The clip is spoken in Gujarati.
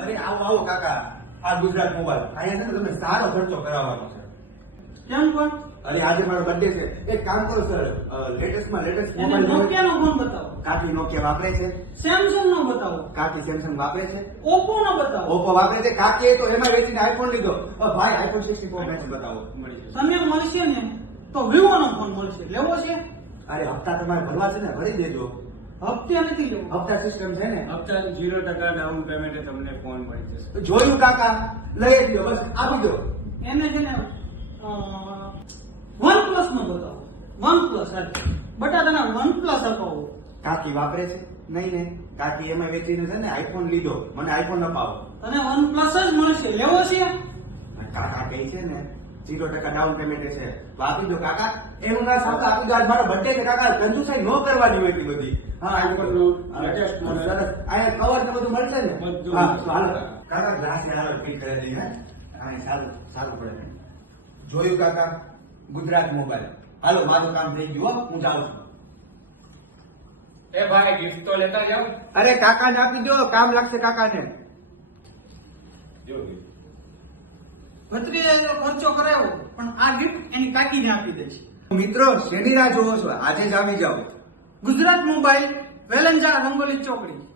અરે આવો આવો કાકા. આ ગુજરાત મોબાઈલ. અહીંયા છે ને તમે સારો ખર્ચો કરાવવાનો છે. કેમ પણ અરે આજે મારો બર્થડે છે. એક કામ કરો સર લેટેસ્ટમાં લેટેસ્ટ મોબાઈલ નોકિયા નો ફોન બતાવો. કાકી નોકિયા વાપરે છે. સેમસંગ નો બતાવો. કાકી સેમસંગ વાપરે છે. ઓપ્પો નો બતાવો. ઓપ્પો વાપરે છે. કાકી તો એમાં વેચીને આઈફોન લીધો. ભાઈ આઈફોન સિક્સટી ફોર મેચ બતાવો. મળી મળશે ને તો વિવો નો ફોન મળશે. લેવો છે? અરે હપ્તા તમારે ભરવા છે ને ભરી દેજો. હપ્તે નથી લેવું હપ્તા સિસ્ટમ છે ને? હપ્તા ઝીરો ટકા ડાઉન પેમેન્ટ તમને ફોન મળી જશે. જોયું કાકા? લઈ જ બસ આપી દો. એને છે ને વન પ્લસ નો બતાવો. વન પ્લસ બટા તને વન પ્લસ અપાવો કાકી વાપરે છે? નહીં ને. કાકી એમાં વેચીને છે ને આઈફોન લીધો. મને આઈફોન અપાવો. તને વન પ્લસ જ મળશે. લેવો છે? કાકા કહે છે ને ઝીરો ટકા ડાઉન પેમેન્ટ છે. તો આપી દો કાકા. એનું ના સાથ આપી દો. આજ મારો બર્થડે છે કાકા. કંજુસાઈ નો કરવાની હોય એટલી બધી. હા નું અહીંયા કવર તો બધું મળશે ને? હા. હાલો. કાકા ગ્લાસ હાલો ફિટ કરી દઈએ હે? સારું સારું પડે જોયું કાકા? ગુજરાત મોબાઈલ હાલો મારું કામ થઈ ગયું હો, હું જાઉં છું. એ ભાઈ ગિફ્ટ તો લેતા જાઉં અરે કાકાને આપી દો. કામ લાગશે કાકાને. જો ભત્રીજાએ ખર્ચો કરાવ્યો પણ આ ગિફ્ટ એની કાકીને આપી દે છે. મિત્રો શેની રાહ જોવો છો? આજે જ આવી જાઓ. ગુજરાત મોબાઈલ વેલંજા રંગોલી ચોકડી.